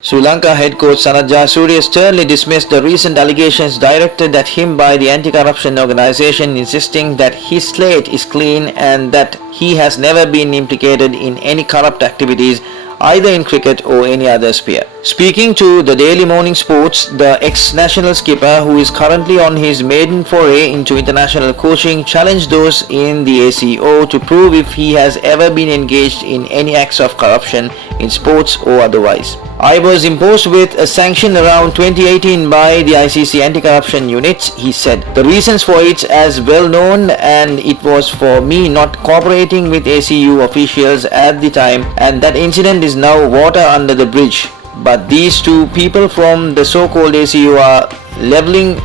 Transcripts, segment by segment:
Sri Lanka head coach Sanath sternly dismissed the recent allegations directed at him by the anti-corruption organization, insisting that his slate is clean and that he has never been implicated in any corrupt activities either in cricket or any other sphere. Speaking to the Daily Morning Sports, the ex-national skipper, who is currently on his maiden foray into international coaching, challenged those in the ACO to prove if he has ever been engaged in any acts of corruption in sports or otherwise. I was imposed with a sanction around 2018 by the ICC anti-corruption units, he said. The reasons for it as well known, and it was for me not cooperating with ACU officials at the time, and that incident is now water under the bridge. But these two people from the so-called ACU are leveling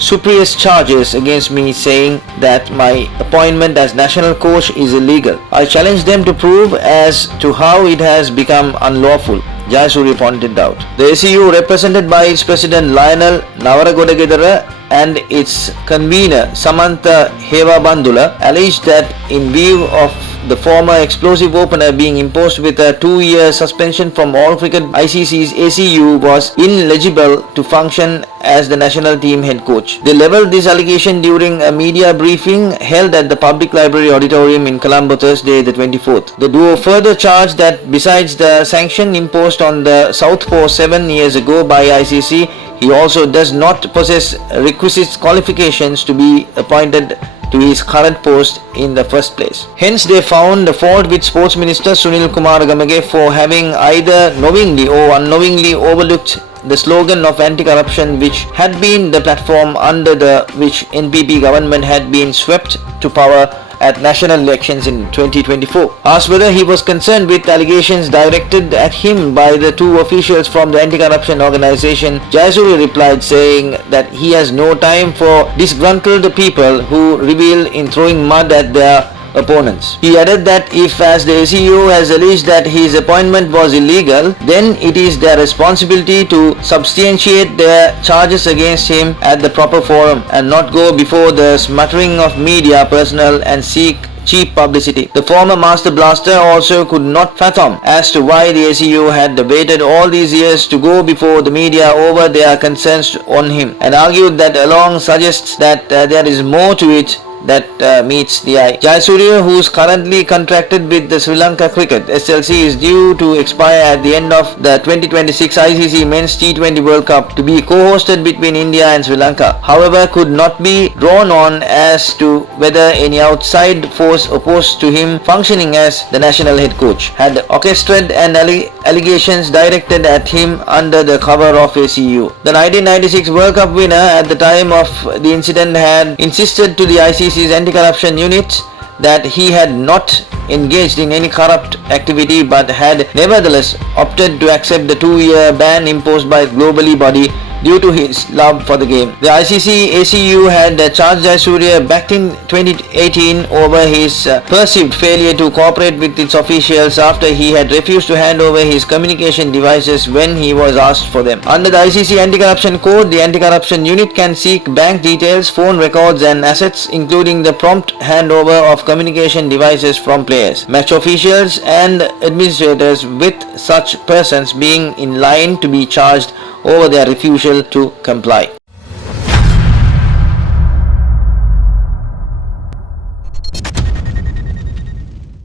spurious charges against me, saying that my appointment as national coach is illegal. I challenge them to prove as to how it has become unlawful, Jayasuriya pointed out. The ACU, represented by its president Lionel Nawaragodagedara and its convener Samantha Hewabandula, alleged that in view of the former explosive opener being imposed with a 2-year suspension from all cricket, ICC's ACU was ineligible to function as the national team head coach. They levelled this allegation during a media briefing held at the Public Library Auditorium in Colombo Thursday the 24th. The duo further charged that besides the sanction imposed on the Southpaw 7 years ago by ICC, he also does not possess requisite qualifications to be appointed to his current post in the first place. Hence, they found the fault with Sports Minister Sunil Kumar Gamage for having either knowingly or unknowingly overlooked the slogan of anti-corruption, which had been the platform under which NPP government had been swept to power at national elections in 2024. Asked whether he was concerned with allegations directed at him by the two officials from the anti-corruption organization, Jayasuriya replied, saying that he has no time for disgruntled people who revel in throwing mud at their opponents. He added that if, as the ACO has alleged that his appointment was illegal, then it is their responsibility to substantiate their charges against him at the proper forum and not go before the smattering of media personnel and seek cheap publicity. The former Master Blaster also could not fathom as to why the ACU had waited all these years to go before the media over their concerns on him, and argued that along suggests that there is more to it that meets the eye. Jayasuriya, who is currently contracted with the Sri Lanka Cricket SLC, is due to expire at the end of the 2026 ICC Men's T20 World Cup to be co-hosted between India and Sri Lanka. However, could not be drawn on as to whether any outside force opposed to him functioning as the national head coach had orchestrated and allegations directed at him under the cover of ACU. The 1996 World Cup winner at the time of the incident had insisted to the ICC's anti-corruption unit that he had not engaged in any corrupt activity but had nevertheless opted to accept the 2-year ban imposed by the globally body due to his love for the game. The ICC ACU had charged Jayasuriya back in 2018 over his perceived failure to cooperate with its officials after he had refused to hand over his communication devices when he was asked for them. Under the ICC Anti-Corruption Code, the Anti-Corruption Unit can seek bank details, phone records and assets, including the prompt handover of communication devices from players, match officials and administrators, with such persons being in line to be charged over their refusal to comply.